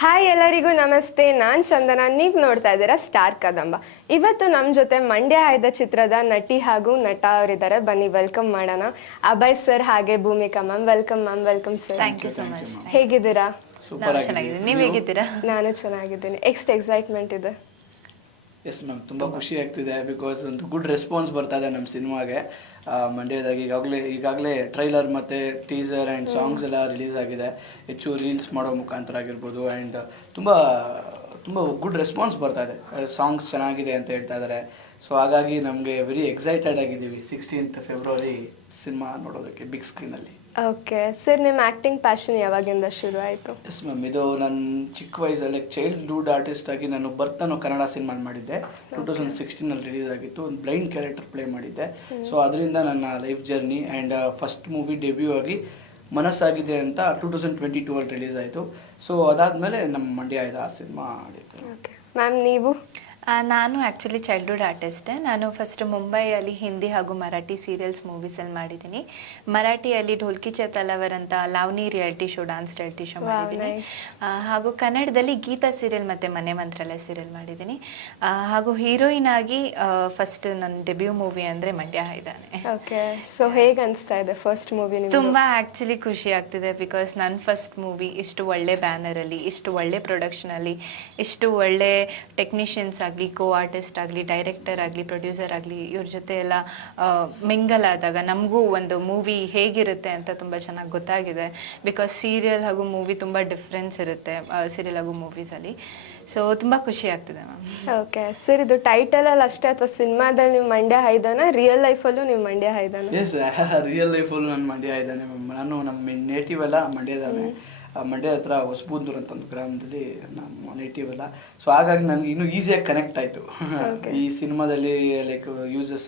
Hi ಎಲ್ಲರಿಗೂ ನಮಸ್ತೆ, ನಾನು ಚಂದನ. ನೀವು ನೋಡ್ತಾ ಇದ್ದೀರಾ ಸ್ಟಾರ್ ಕದಂಬ. ಇವತ್ತು ನಮ್ಮ ಜೊತೆ ಮಂಡ್ಯ ಆಯ್ದ ಚಿತ್ರದ ನಟಿ ಹಾಗೂ ನಟ ಅವರಿದ್ದಾರೆ. ಬನ್ನಿ ವೆಲ್ಕಮ್ ಮಾಡೋಣ. ಅಭಯ್ ಸರ್ ಹಾಗೆ Bhumika ma'am. Welcome ma'am. Welcome sir. Thank you so much. ಹೇಗಿದ್ದೀರಾ? ಚೆನ್ನಾಗಿದ್ದೀನಿ. ನೀವು ಹೇಗಿದ್ದೀರಾ? ನಾನು ಚೆನ್ನಾಗಿದ್ದೀನಿ. ಎಷ್ಟು ಎಕ್ಸೈಟ್ಮೆಂಟ್ ಇದೆ? ಎಸ್ ಮ್ಯಾಮ್, ತುಂಬ ಖುಷಿ ಆಗ್ತಿದೆ. ಬಿಕಾಸ್ ಒಂದು ಗುಡ್ ರೆಸ್ಪಾನ್ಸ್ ಬರ್ತಾ ಇದೆ ನಮ್ಮ ಸಿನಿಮಾಗೆ. ಮಂಡ್ಯದಾಗ ಈಗಾಗಲೇ ಟ್ರೈಲರ್ ಮತ್ತು ಟೀಸರ್ ಆ್ಯಂಡ್ ಸಾಂಗ್ಸ್ ಎಲ್ಲ ರಿಲೀಸ್ ಆಗಿದೆ. ಹೆಚ್ಚು ರೀಲ್ಸ್ ಮಾಡೋ ಮುಖಾಂತರ ಆಗಿರ್ಬೋದು. ಆ್ಯಂಡ್ ತುಂಬ ತುಂಬ ಗುಡ್ ರೆಸ್ಪಾನ್ಸ್ ಬರ್ತಾ ಇದೆ. ಸಾಂಗ್ಸ್ ಚೆನ್ನಾಗಿದೆ ಅಂತ ಹೇಳ್ತಾ ಇದ್ದಾರೆ. ಸೊ ಹಾಗಾಗಿ ನಮಗೆ ವೆರಿ ಎಕ್ಸೈಟೆಡ್ ಆಗಿದ್ದೀವಿ 16th ಫೆಬ್ರವರಿ ಸಿನಿಮಾ ನೋಡೋದಕ್ಕೆ ಬಿಗ್ ಸ್ಕ್ರೀನಲ್ಲಿ. ಓಕೆ ಸರ್, ನಿಮ್ಮ ಆ್ಯಕ್ಟಿಂಗ್ ಪ್ಯಾಷನ್ ಯಾವಾಗಿಂದ ಶುರು ಆಯಿತು? ಎಸ್ ಮ್ಯಾಮ್, ಇದು ನನ್ನ ಚಿಕ್ಕ ವಯಸ್ಸಲ್ಲಿ ಚೈಲ್ಡ್ಹುಡ್ ಆರ್ಟಿಸ್ಟ್ ಆಗಿ ನಾನು ಬರ್ತನೋ ಕನ್ನಡ ಸಿನಿಮಾ ಮಾಡಿದ್ದೆ. 2016 ರಿಲೀಸ್ ಆಗಿತ್ತು. ಒಂದು ಬ್ಲೈಂಡ್ ಕ್ಯಾರೆಕ್ಟರ್ ಪ್ಲೇ ಮಾಡಿದ್ದೆ. ಸೊ ಅದರಿಂದ ನನ್ನ life journey and first movie debut ಆಗಿ ಮನಸ್ಸಾಗಿದೆ ಅಂತ 2022 ರಿಲೀಸ್ ಆಯಿತು. ಸೊ ಅದಾದಮೇಲೆ ನಮ್ಮ ಮಂಡ್ಯ ಆಯ್ದ ಆ ಸಿನಿಮಾ ಆಡಿತ್ತು. ಓಕೆ ಮ್ಯಾಮ್, ನೀವು? ನಾನು ಆ್ಯಕ್ಚುಲಿ ಚೈಲ್ಡ್ಹುಡ್ ಆರ್ಟಿಸ್ಟೇ. ನಾನು ಫಸ್ಟ್ ಮುಂಬೈಯಲ್ಲಿ ಹಿಂದಿ ಹಾಗೂ ಮರಾಠಿ ಸೀರಿಯಲ್ಸ್ ಮೂವೀಸಲ್ಲಿ ಮಾಡಿದ್ದೀನಿ. ಮರಾಠಿಯಲ್ಲಿ ಢೋಲ್ಕಿ ಚೇತಲವರ್ ಅಂತ Lavani reality show, dance reality show ಮಾಡಿದ್ದೀನಿ. ಹಾಗೂ ಕನ್ನಡದಲ್ಲಿ ಗೀತಾ ಸೀರಿಯಲ್ ಮತ್ತು ಮನೆ ಮಂತ್ರಾಲಯ ಸೀರಿಯಲ್ ಮಾಡಿದ್ದೀನಿ. ಹಾಗೂ ಹೀರೋಯಿನ್ ಆಗಿ ಫಸ್ಟ್ ನನ್ನ ಡೆಬ್ಯೂ ಮೂವಿ ಅಂದರೆ ಮಂಡ್ಯ ಇದ್ದಾನೆ. ಓಕೆ, ಸೊ ಹೇಗೆ ಅನಿಸ್ತಾ ಇದೆ ಫಸ್ಟ್ ಮೂವಿ? ತುಂಬ ಆ್ಯಕ್ಚುಲಿ ಖುಷಿ ಆಗ್ತಿದೆ. ಬಿಕಾಸ್ ನನ್ನ ಫಸ್ಟ್ ಮೂವಿ ಇಷ್ಟು ಒಳ್ಳೆ ಬ್ಯಾನರಲ್ಲಿ, ಇಷ್ಟು ಒಳ್ಳೆ ಪ್ರೊಡಕ್ಷನಲ್ಲಿ, ಇಷ್ಟು ಒಳ್ಳೆ ಟೆಕ್ನಿಷಿಯನ್ಸ್ ಆಗಲಿ, ಕೋ ಆರ್ಟಿಸ್ಟ್ ಆಗಲಿ, ಡೈರೆಕ್ಟರ್ ಆಗಲಿ, ಪ್ರೊಡ್ಯೂಸರ್ ಆಗಲಿ, ಇವ್ರ ಜೊತೆ ಎಲ್ಲ ಮಿಂಗಲ್ ಆದಾಗ ನಮಗೂ ಒಂದು ಮೂವಿ ಹೇಗಿರುತ್ತೆ ಅಂತ ತುಂಬ ಚೆನ್ನಾಗಿ ಗೊತ್ತಾಗಿದೆ. ಬಿಕಾಸ್ ಸೀರಿಯಲ್ ಹಾಗೂ ಮೂವಿ ತುಂಬ ಡಿಫ್ರೆನ್ಸ್ ಇರುತ್ತೆ ಸೀರಿಯಲ್ ಹಾಗೂ ಮೂವೀಸಲ್ಲಿ. ಸೊ ತುಂಬ ಖುಷಿ ಆಗ್ತಿದೆ ಮ್ಯಾಮ್. ಓಕೆ ಸರ್, ಇದು ಟೈಟಲಲ್ಲಿ ಅಷ್ಟೇ ಅಥವಾ ಸಿನಿಮಾದಲ್ಲಿ ನೀವು ಮಂಡ್ಯ ಹೈದಾನ, ರಿಯಲ್ ಲೈಫಲ್ಲೂ ನೀವು ಮಂಡ್ಯ ಹೈದಾನ? ಎಸ್, ರಿಯಲ್ ಲೈಫಲ್ಲೂ ನಾನು ಮಂಡ್ಯ ಇದ್ದಾನೆ ಮ್ಯಾಮ್. ನಾನು ನಮ್ಮ ನೇಟಿವ್ ಎಲ್ಲ ಮಂಡ್ಯದಾನೆ. ಮಂಡ್ಯ ಹತ್ರ ಹೊಸಬೂಂದೂರು ಅಂತ ಒಂದು ಗ್ರಾಮದಲ್ಲಿ ನಮ್ಮ ನೇಟಿವ್ ಎಲ್ಲ. ಸೊ ಹಾಗಾಗಿ ನನಗೆ ಇನ್ನೂ ಈಸಿಯಾಗಿ ಕನೆಕ್ಟ್ ಆಯಿತು ಈ ಸಿನಿಮಾದಲ್ಲಿ. ಲೈಕ್ ಯೂಸಸ್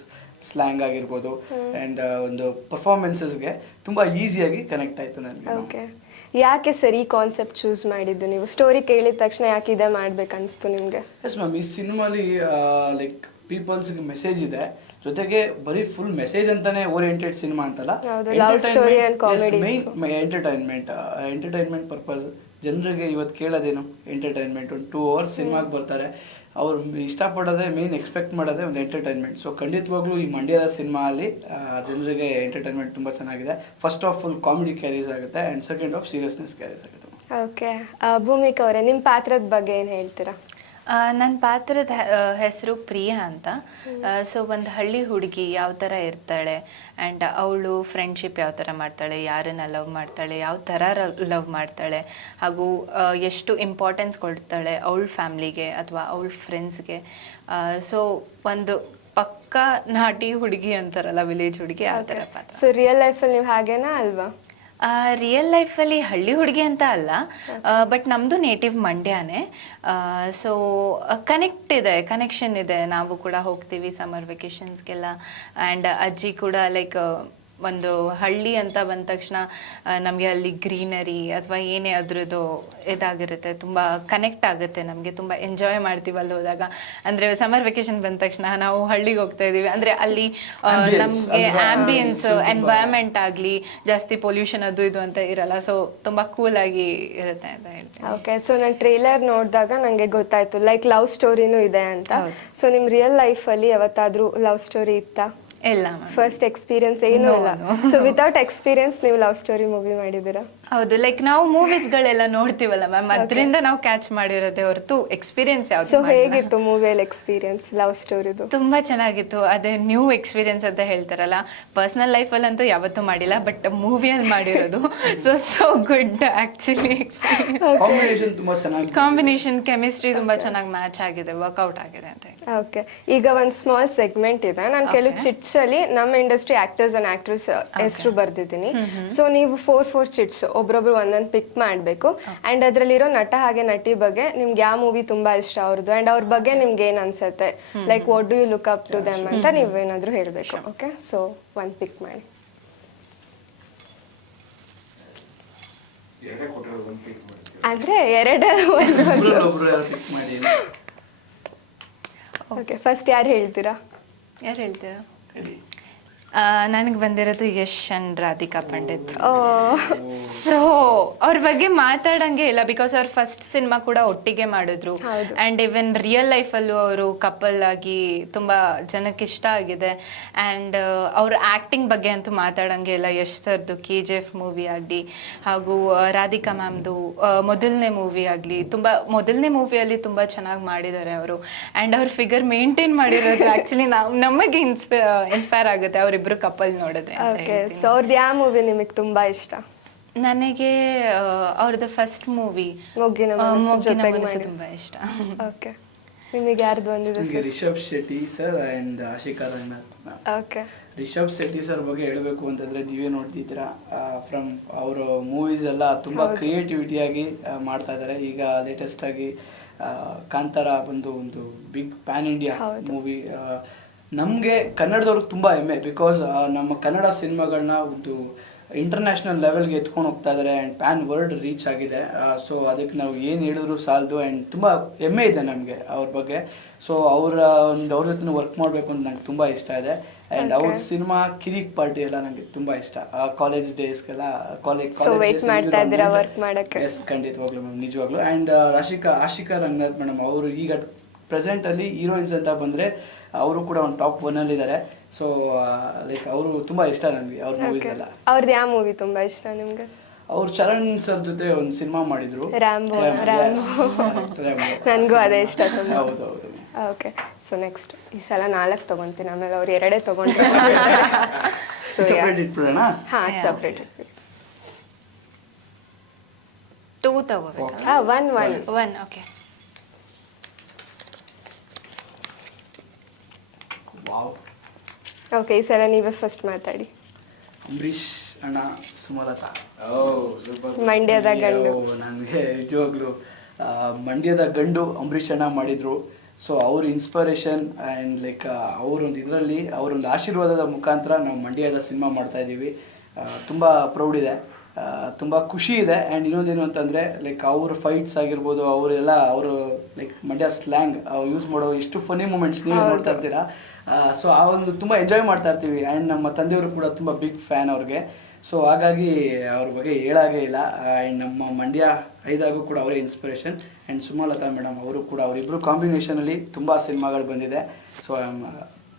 ಸ್ಲ್ಯಾಂಗ್ ಆಗಿರ್ಬೋದು ಆ್ಯಂಡ್ ಒಂದು ಪರ್ಫಾರ್ಮೆನ್ಸಸ್ಗೆ ತುಂಬ ಈಸಿಯಾಗಿ ಕನೆಕ್ಟ್ ಆಯಿತು ನನಗೆ. ಓಕೆ, ಯಾಕೆ ಸರ್ ಈ ಕಾನ್ಸೆಪ್ಟ್ ಚೂಸ್ ಮಾಡಿದ್ದು ನೀವು? ಸ್ಟೋರಿ ಕೇಳಿದ ತಕ್ಷಣ ಯಾಕೆ ಇದೇ ಮಾಡ್ಬೇಕನ್ನಿಸ್ತು ನಿಮಗೆ? ಎಸ್ ಮ್ಯಾಮ್, ಈ ಸಿನಿಮಾಲಿ ಲೈಕ್ ಪೀಪಲ್ಸ್ಗೆ ಮೆಸೇಜ್ ಇದೆ, ಜೊತೆಗೆ ಬರೀ ಫುಲ್ ಮೆಸೇಜ್ ಅಂತಾನೆ ಓರಿಯೆಂಟೆಡ್ ಸಿನಿಮಾ ಅಂತಲ್ಲ. Entertainment purpose. ಜನರಿಗೆ ಇವತ್ತು ಕೇಳೋದೇನು ಎಂಟರ್ಟೈನ್ಮೆಂಟ್. ಒಂದು 2 hours ಸಿನಿಮಾಗೆ ಬರ್ತಾರೆ. ಅವ್ರು ಇಷ್ಟಪಡೋದೇ, ಮೇನ್ ಎಕ್ಸ್ಪೆಕ್ಟ್ ಮಾಡೋದೇ ಒಂದು ಎಂಟರ್ಟೈನ್ಮೆಂಟ್. ಸೊ ಖಂಡಿತವಾಗ್ಲೂ ಈ ಮಂಡ್ಯದ ಸಿನಿಮಾ ಅಲ್ಲಿ ಜನರಿಗೆ ಎಂಟರ್ಟೈನ್ಮೆಂಟ್ ತುಂಬ ಚೆನ್ನಾಗಿದೆ. First half full comedy carries ಆಗುತ್ತೆ and second half seriousness carries ಆಗುತ್ತೆ. ಓಕೆ, ಭೂಮಿಕಾ ಅವರೇ, ನಿಮ್ಮ ಪಾತ್ರದ ಬಗ್ಗೆ ಏನು ಹೇಳ್ತೀರಾ? ನನ್ನ ಪಾತ್ರದ ಹೆಸರು ಪ್ರಿಯಾ ಅಂತ. ಸೊ ಒಂದು ಹಳ್ಳಿ ಹುಡುಗಿ ಯಾವ ಥರ ಇರ್ತಾಳೆ ಆ್ಯಂಡ್ ಅವಳು ಫ್ರೆಂಡ್ಶಿಪ್ ಯಾವ ಥರ ಮಾಡ್ತಾಳೆ, ಯಾರನ್ನ ಲವ್ ಮಾಡ್ತಾಳೆ, ಯಾವ ಥರ ಲವ್ ಮಾಡ್ತಾಳೆ, ಹಾಗೂ ಎಷ್ಟು ಇಂಪಾರ್ಟೆನ್ಸ್ ಕೊಡ್ತಾಳೆ ಅವಳ ಫ್ಯಾಮ್ಲಿಗೆ ಅಥವಾ ಅವಳ ಫ್ರೆಂಡ್ಸ್ಗೆ. ಸೊ ಒಂದು ಪಕ್ಕಾ ನಾಟಿ ಹುಡುಗಿ ಅಂತಾರಲ್ಲ, ವಿಲೇಜ್ ಹುಡುಗಿ, ಆ ಥರ ಪಾತ್ರ. ಸೊ ರಿಯಲ್ ಲೈಫಲ್ಲಿ ನೀವು ಹಾಗೇನಾ ಅಲ್ವಾ? ರಿಯಲ್ ಲೈಫಲ್ಲಿ ಹಳ್ಳಿ ಹುಡುಗಿ ಅಂತ ಅಲ್ಲ, ಬಟ್ ನಮ್ಮದು ನೇಟಿವ್ ಮಂಡ್ಯನೇ. ಸೊ ಕನೆಕ್ಷನ್ ಇದೆ. ನಾವು ಕೂಡ ಹೋಗ್ತೀವಿ ಸಮ್ಮರ್ ವೆಕೇಷನ್ಸ್ಗೆಲ್ಲ. ಆ್ಯಂಡ್ ಅಜ್ಜಿ ಕೂಡ ಲೈಕ್ ಒಂದು ಹಳ್ಳಿ ಅಂತ ಬಂದ ತಕ್ಷಣ ನಮಗೆ ಅಲ್ಲಿ ಗ್ರೀನರಿ ಅಥವಾ ಏನೇ ಅದ್ರದ್ದು ಇದಾಗಿರುತ್ತೆ, ತುಂಬ ಕನೆಕ್ಟ್ ಆಗುತ್ತೆ ನಮಗೆ. ತುಂಬ ಎಂಜಾಯ್ ಮಾಡ್ತೀವಿ ಅಲ್ಲಿ ಹೋದಾಗ. ಅಂದರೆ ಸಮ್ಮರ್ ವೆಕೇಷನ್ ಬಂದ ತಕ್ಷಣ ನಾವು ಹಳ್ಳಿಗೆ ಹೋಗ್ತಾ ಇದ್ದೀವಿ ಅಂದರೆ ಅಲ್ಲಿ ನಮಗೆ ಆಂಬಿಯನ್ಸ್, ಎನ್ವೈರ್ಮೆಂಟ್ ಆಗಲಿ, ಜಾಸ್ತಿ ಪೊಲ್ಯೂಷನ್ ಅದು ಇದು ಅಂತ ಇರಲ್ಲ. ಸೊ ತುಂಬ ಕೂಲಾಗಿ ಇರುತ್ತೆ ಅಂತ ಹೇಳ್ತೀನಿ. ಓಕೆ, ಸೊ ನಾನು ಟ್ರೇಲರ್ ನೋಡಿದಾಗ ನನಗೆ ಗೊತ್ತಾಯ್ತು ಲೈಕ್ ಲವ್ ಸ್ಟೋರಿನೂ ಇದೆ ಅಂತ. ಸೊ ನಿಮ್ಮ ರಿಯಲ್ ಲೈಫಲ್ಲಿ ಯಾವತ್ತಾದರೂ ಲವ್ ಸ್ಟೋರಿ ಇತ್ತಾ? ಇಲ್ಲ, ಫಸ್ಟ್ ಎಕ್ಸ್ಪೀರಿಯನ್ಸ್ ಏನೂ ಇಲ್ಲ. ಸೊ ವಿತೌಟ್ ಎಕ್ಸ್ಪೀರಿಯನ್ಸ್ ನೀವು ಲವ್ ಸ್ಟೋರಿ ಮೂವಿ ಮಾಡಿದ್ದೀರಾ? ಹೌದು, ಲೈಕ್ ನಾವು ಮೂವೀಸ್ಗಳೆಲ್ಲ ನೋಡ್ತೀವಲ್ಲ ಮ್ಯಾಮ್, ಅದರಿಂದ ನಾವು ಕ್ಯಾಚ್ ಮಾಡಿರೋದೇ ಹೊರತು ಎಕ್ಸ್ಪೀರಿಯನ್ಸ್ ಯಾವುದು. ಸೊ ಹೇಗಿತ್ತು ಮೂವಿಯಲ್ಲಿ ಎಕ್ಸ್ಪೀರಿಯನ್ಸ್ ಲವ್ ಸ್ಟೋರಿದು? ತುಂಬಾ ಚೆನ್ನಾಗಿತ್ತು. ಅದೇ ನ್ಯೂ ಎಕ್ಸ್ಪೀರಿಯನ್ಸ್ ಅಂತ ಹೇಳ್ತಾರಲ್ಲ, ಪರ್ಸನಲ್ ಲೈಫಲ್ಲಂತೂ ಯಾವತ್ತೂ ಮಾಡಿಲ್ಲ, ಬಟ್ ಮೂವಿಯಲ್ಲಿ ಮಾಡಿರೋದು. So good actually. Combination, chemistry ತುಂಬಾ ಚೆನ್ನಾಗಿ ಮ್ಯಾಚ್ ಆಗಿದೆ, ವರ್ಕೌಟ್ ಆಗಿದೆ ಅಂತ. ಓಕೆ, ಈಗ ಒಂದು ಸ್ಮಾಲ್ ಸೆಗ್ಮೆಂಟ್ ಇದೆ. ನಾನು ಕೆಲವು ಚಿಟ್ಸ್ ಅಲ್ಲಿ ನಮ್ಮ ಇಂಡಸ್ಟ್ರಿ ಆಕ್ಟರ್ಸ್ ಅಂಡ್ ಆಕ್ಟ್ರೆಸ್ ಹೆಸರು ಬರ್ದಿದ್ದೀನಿ. ಸೊ ನೀವು 4 ಚಿಟ್ಸ್ ಒಬ್ರೊಬ್ರು ಒಂದೊಂದು ಪಿಕ್ ಮಾಡಬೇಕು. ಅಂಡ್ ಅದ್ರಲ್ಲಿರೋ ನಟ ಹಾಗೆ ನಟಿ ಬಗ್ಗೆ ನಿಮ್ಗೆ ಯಾವ ಮೂವಿ ತುಂಬಾ ಇಷ್ಟ ಅವ್ರದ್ದು ಅಂಡ್ ಅವ್ರ ಬಗ್ಗೆ ನಿಮ್ಗೆ ಏನ್ ಅನ್ಸುತ್ತೆ, like what do you look up to them ಅಂತ ನೀವೇನಾದ್ರೂ ಹೇಳ್ಬೇಕು. ಓಕೆ, ಸೊ ಒಂದು ಪಿಕ್ ಮಾಡಿ. ಆದ್ರೆ ಎರಡಲ್ಲ ಒಂದು. ಓಕೆ, ಫಸ್ಟ್ ಯಾರು ಹೇಳ್ತೀರಾ? ಯಾರು ಹೇಳ್ತೀರಾ? ನನಗೆ ಬಂದಿರೋದು Yash and Radhika Pandit. Oh so ಅವ್ರ ಬಗ್ಗೆ ಮಾತಾಡಂಗೆ ಇಲ್ಲ, ಬಿಕಾಸ್ ಅವ್ರ ಫಸ್ಟ್ ಸಿನಿಮಾ ಕೂಡ ಒಟ್ಟಿಗೆ ಮಾಡಿದ್ರು. ಹೌದು. ಆ್ಯಂಡ್ ಇವನ್ ರಿಯಲ್ ಲೈಫಲ್ಲೂ ಅವರು ಕಪಲ್ ಆಗಿ ತುಂಬ ಜನಕ್ಕೆ ಇಷ್ಟ ಆಗಿದೆ. ಆ್ಯಂಡ್ ಅವ್ರ ಆ್ಯಕ್ಟಿಂಗ್ ಬಗ್ಗೆ ಅಂತೂ ಮಾತಾಡಂಗೆ ಇಲ್ಲ. ಯಶ್ ಸರ್ದು KGF ಮೂವಿ ಆಗಲಿ, ಹಾಗೂ ರಾಧಿಕಾ ಮ್ಯಾಮ್ದು ಮೊದಲನೇ ಮೂವಿ ಆಗಲಿ, ಮೊದಲನೇ ಮೂವಿಯಲ್ಲಿ ತುಂಬ ಚೆನ್ನಾಗಿ ಮಾಡಿದ್ದಾರೆ ಅವರು. ಆ್ಯಂಡ್ ಅವ್ರ ಫಿಗರ್ ಮೇಂಟೈನ್ ಮಾಡಿರೋದು ಆ್ಯಕ್ಚುಲಿ ನಮಗೆ ಇನ್ಸ್ಪೈರ್ ಆಗುತ್ತೆ ಅವರಿಬ್ರು ಕಪಲ್ ನೋಡಿದ್ರೆ ಅಂತ ಓಕೆ. ಹೇಳ್ತೀನಿ. ಸೊ ಅವ್ರದ್ದು ಯಾವ ಮೂವಿ ನಿಮಗೆ ತುಂಬಾ ಇಷ್ಟ? ನನಗೆ ಅವ್ರದ್ದು ಫಸ್ಟ್ ಮೂವಿ ಮೊಗ್ಗಿನ ಜೊತೆಗೆ ತುಂಬಾ ಇಷ್ಟ. ಓಕೆ. ನಿಮಗೆ ಯಾರ್ದು ಬಂದಿದೆ ನನಗೆ Rishab Shetty sir and Ashika Ranganath. Okay. Rishab Shetty sir ಬಗ್ಗೆ ಹೇಳಬೇಕು ಅಂತಂದ್ರೆ ನೀವೇ ನೋಡ್ತಿದ್ದೀರಾ, ಫ್ರಮ್ ಅವರ ಮೂವೀಸ್ ಎಲ್ಲ ತುಂಬಾ ಕ್ರಿಯೇಟಿವಿಟಿಯಾಗಿ ಮಾಡ್ತಾ ಇದ್ದಾರೆ. ಈಗ ಲೇಟೆಸ್ಟ್ ಆಗಿ ಕಾಂತಾರ ಬಂದು ಒಂದು ಬಿಗ್ ಪ್ಯಾನ್ ಇಂಡಿಯಾ ಮೂವಿ. ನಮಗೆ ಕನ್ನಡದವ್ರಿಗೆ ತುಂಬ ಹೆಮ್ಮೆ, ಬಿಕಾಸ್ ನಮ್ಮ ಕನ್ನಡ ಸಿನಿಮಾಗಳನ್ನ ಒಂದು ಇಂಟರ್ನ್ಯಾಷನಲ್ ಲೆವೆಲ್ಗೆ ಎತ್ಕೊಂಡು ಹೋಗ್ತಾ ಇದ್ದಾರೆ ಆ್ಯಂಡ್ ಪ್ಯಾನ್ ವರ್ಲ್ಡ್ ರೀಚ್ ಆಗಿದೆ. ಸೊ ಅದಕ್ಕೆ ನಾವು ಏನು ಹೇಳಿದ್ರು ಸಾಲದು ಆ್ಯಂಡ್ ತುಂಬ ಹೆಮ್ಮೆ ಇದೆ ನಮಗೆ ಅವ್ರ ಬಗ್ಗೆ. ಸೊ ಅವ್ರ ಜೊತೆ ವರ್ಕ್ ಮಾಡಬೇಕು ಅಂತ ನಂಗೆ ತುಂಬ ಇಷ್ಟ ಇದೆ. ಆ್ಯಂಡ್ ಅವ್ರ ಸಿನಿಮಾ ಕಿರಿಕ್ ಪಾರ್ಟಿ ಎಲ್ಲ ನನಗೆ ತುಂಬ ಇಷ್ಟ. ಕಾಲೇಜ್ ಡೇಸ್ಗೆಲ್ಲ ಎಸ್ ಖಂಡಿತವಾಗ್ಲೂ ಮ್ಯಾಮ್, ನಿಜವಾಗ್ಲೂ. ಆ್ಯಂಡ್ ಆಶಿಕಾ ರಂಗನಾಥ್ ಮೇಡಮ್ ಅವರು ಈಗ ಪ್ರೆಸೆಂಟಲ್ಲಿ ಹೀರೋಯಿನ್ಸ್ ಅಂತ ಬಂದರೆ ಅವರು ಕೂಡ ಒಂದು ಟಾಪ್ 1 ಅಲ್ಲಿ ಇದ್ದಾರೆ. ಸೊ ಲೈಕ್ ಅವರು ತುಂಬ ಇಷ್ಟ ನನಗೆ ಅವ್ರ ಮೂವೀಸ್ ಎಲ್ಲ. ಅವ್ರದ್ದು ಯಾವ ಮೂವಿ ತುಂಬಾ ಇಷ್ಟ ನಿಮ್ಗೆ? ಅವ್ರು ಚರಣ್ ಸರ್ ಜೊತೆ ಒಂದು ಸಿನಿಮಾ ಮಾಡಿದ್ರು, ರಾಂಬೋ. ನನಗೂ ಅದೇ ಇಷ್ಟ ತುಂಬ. ಹೌದೌದು. ಓಕೆ. ಸೊ ನೆಕ್ಸ್ಟ್ ಈ ಸಲ 4 ತಗೊಂತೀನಿ, ಆಮೇಲೆ ಅವ್ರು 2 ತಗೊಂಡ್ರೆ ಸೆಪರೇಟ್ ಇಟ್ಬಿಡೋಣ. ಹಾ ಸಪ್ರೇಟ್. 2 ತಗೋಬೇಕು. 1 ಓಕೆ. ವಾವ್. ಓಕೆ. ಈ ಸಲ ನೀವೇ ಫಸ್ಟ್ ಮಾತಾಡಿ. ಅಂಬರೀಷ್ ಅಣ್ಣ, ಸುಮಲತಾ. ಮಂಡ್ಯದ ಗಂಡು. ನನಗೆ ನಿಜವಾಗ್ಲು ಮಂಡ್ಯದ ಗಂಡು ಅಂಬರೀಷ್ ಅಣ್ಣ ಮಾಡಿದ್ರು. ಸೊ ಅವ್ರ ಇನ್ಸ್ಪಿರೇಷನ್ ಆ್ಯಂಡ್ ಲೈಕ್ ಅವರೊಂದು ಇದರಲ್ಲಿ ಅವರೊಂದು ಆಶೀರ್ವಾದದ ಮುಖಾಂತರ ನಾವು ಮಂಡ್ಯದ ಸಿನಿಮಾ ಮಾಡ್ತಾ ಇದ್ದೀವಿ. ತುಂಬ ಪ್ರೌಡ್ ಇದೆ, ತುಂಬ ಖುಷಿ ಇದೆ. ಆ್ಯಂಡ್ ಇನ್ನೊಂದೇನು ಅಂತಂದರೆ ಲೈಕ್ ಅವ್ರ ಫೈಟ್ಸ್ ಆಗಿರ್ಬೋದು, ಅವರೆಲ್ಲ ಅವರು ಲೈಕ್ ಮಂಡ್ಯ ಸ್ಲ್ಯಾಂಗ್ ಯೂಸ್ ಮಾಡೋ ಎಷ್ಟು ಫನಿ ಮೂಮೆಂಟ್ಸ್ ನೀವು ನೋಡ್ತಾ ಇರ್ತೀರಾ. ಸೊ ಆ ಒಂದು ತುಂಬ ಎಂಜಾಯ್ ಮಾಡ್ತಾ ಇರ್ತೀವಿ. ಆ್ಯಂಡ್ ನಮ್ಮ ತಂದೆಯವರು ಕೂಡ ತುಂಬ ಬಿಗ್ ಫ್ಯಾನ್ ಅವ್ರಿಗೆ. ಸೊ ಹಾಗಾಗಿ ಅವ್ರ ಬಗ್ಗೆ ಹೇಳಾಗೇ ಇಲ್ಲ. ಆ್ಯಂಡ್ ನಮ್ಮ ಮಂಡ್ಯ ಐದಾಗೂ ಕೂಡ ಅವರೇ ಇನ್ಸ್ಪಿರೇಷನ್. ಆ್ಯಂಡ್ ಸುಮಲತಾ ಮೇಡಮ್ ಅವರು ಕೂಡ, ಅವರಿಬ್ಬರು ಕಾಂಬಿನೇಷನಲ್ಲಿ ತುಂಬ ಸಿನಿಮಾಗಳು ಬಂದಿದೆ. ಸೊ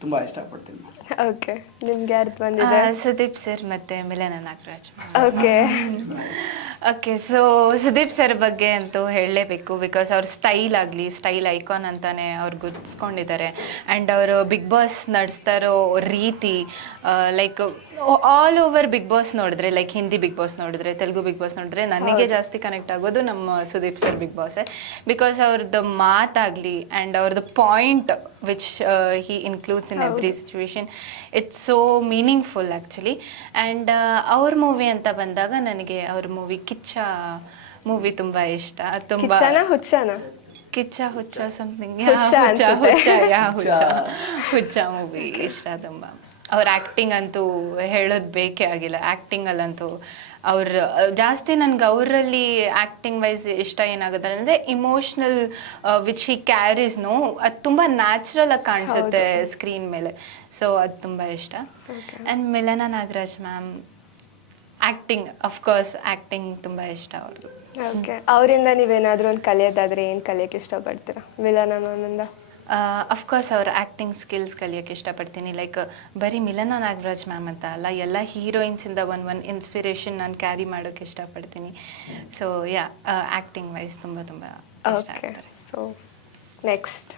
ತುಂಬ ಇಷ್ಟಪಡ್ತೀನಿ. ಓಕೆ. ನಿಮ್ಗೆ ಯಾರ್ದು ಬಂದಿದೆ? ಸುದೀಪ್ ಸರ್ ಮತ್ತೆ Milana Nagaraj. Okay. Okay. So Sudeep sir ಬಗ್ಗೆ ಅಂತೂ ಹೇಳಲೇಬೇಕು, ಬಿಕಾಸ್ ಅವ್ರ ಸ್ಟೈಲ್ ಐಕಾನ್ ಅಂತಾನೆ ಅವ್ರು ಗುರ್ತಿಸ್ಕೊಂಡಿದ್ದಾರೆ. ಆ್ಯಂಡ್ ಅವರು ಬಿಗ್ ಬಾಸ್ ನಡೆಸ್ತಾ ಇರೋ ರೀತಿ, like all over Bigg Boss ನೋಡಿದ್ರೆ, ಲೈಕ್ ಹಿಂದಿ ಬಿಗ್ ಬಾಸ್ ನೋಡಿದ್ರೆ, ತೆಲುಗು ಬಿಗ್ ಬಾಸ್ ನೋಡಿದ್ರೆ ನನಗೆ ಜಾಸ್ತಿ ಕನೆಕ್ಟ್ ಆಗೋದು ನಮ್ಮ ಸುದೀಪ್ ಸರ್ ಬಿಗ್ ಬಾಸೇ. ಬಿಕಾಸ್ ಅವ್ರದ್ದು ಮಾತಾಗಲಿ ಆ್ಯಂಡ್ ಅವ್ರದ್ದು point which he includes in every situation, it's so meaningful actually. And ಅವ್ರ ಮೂವಿ ಅಂತ ಬಂದಾಗ ನನಗೆ ಅವ್ರ ಮೂವಿ ಕಿಚ್ಚ ಮೂವಿ ತುಂಬ ಇಷ್ಟ. ತುಂಬ ಹುಚ್ಚ ಸಮಥಿಂಗ್ ಹುಚ್ಚ ಮೂವಿ ಇಷ್ಟ ತುಂಬ. ಅವ್ರ ಆ್ಯಕ್ಟಿಂಗ್ ಅಂತೂ ಹೇಳೋದು ಬೇಕೇ ಆಗಿಲ್ಲ. ಆ್ಯಕ್ಟಿಂಗಲ್ಲಂತೂ ಜಾಸ್ತಿ ನನಗೆ ಅವರಲ್ಲಿ ಆ್ಯಕ್ಟಿಂಗ್ ವೈಸ್ ಇಷ್ಟ ಏನಾಗುತ್ತೆ ಅಂದರೆ ಇಮೋಷ್ನಲ್ ವಿಚ್ ಹಿ ಕ್ಯಾರೀಸ್ ಅದು ತುಂಬ ನ್ಯಾಚುರಲ್ ಆಗಿ ಕಾಣಿಸುತ್ತೆ ಸ್ಕ್ರೀನ್ ಮೇಲೆ. ಸೊ ಅದು ತುಂಬ ಇಷ್ಟ. ಆ್ಯಂಡ್ ಮಿಲನ Nagaraj ma'am acting, of course acting ತುಂಬ ಇಷ್ಟ ಅವ್ರದ್ದು. ಓಕೆ. ಅವರಿಂದ ನೀವೇನಾದರೂ ಒಂದು ಕಲಿಯೋದಾದರೆ ಏನು ಕಲಿಯೋಕ್ಕೆ ಇಷ್ಟಪಡ್ತೀರಾ ಮಿಲನ ಮ್ಯಾಮಿಂದ? ಅಫ್ಕೋರ್ಸ್ ಅವ್ರ ಆ್ಯಕ್ಟಿಂಗ್ ಸ್ಕಿಲ್ಸ್ ಕಲಿಯೋಕ್ಕೆ ಇಷ್ಟಪಡ್ತೀನಿ. ಲೈಕ್ ಬರೀ ಮಿಲನ ನಾಗರಾಜ್ ಮ್ಯಾಮ್ ಅಂತ ಅಲ್ಲ, ಎಲ್ಲ ಹೀರೋಯಿನ್ಸಿಂದ ಒಂದು ಇನ್ಸ್ಪಿರೇಷನ್ ನಾನು ಕ್ಯಾರಿ ಮಾಡೋಕ್ಕೆ ಇಷ್ಟಪಡ್ತೀನಿ. ಸೊ ಯಾ, ಆ್ಯಕ್ಟಿಂಗ್ ವೈಸ್ ತುಂಬ ತುಂಬ ಇಷ್ಟ ಆಗ್ತಾರೆ. ಸೊ ನೆಕ್ಸ್ಟ್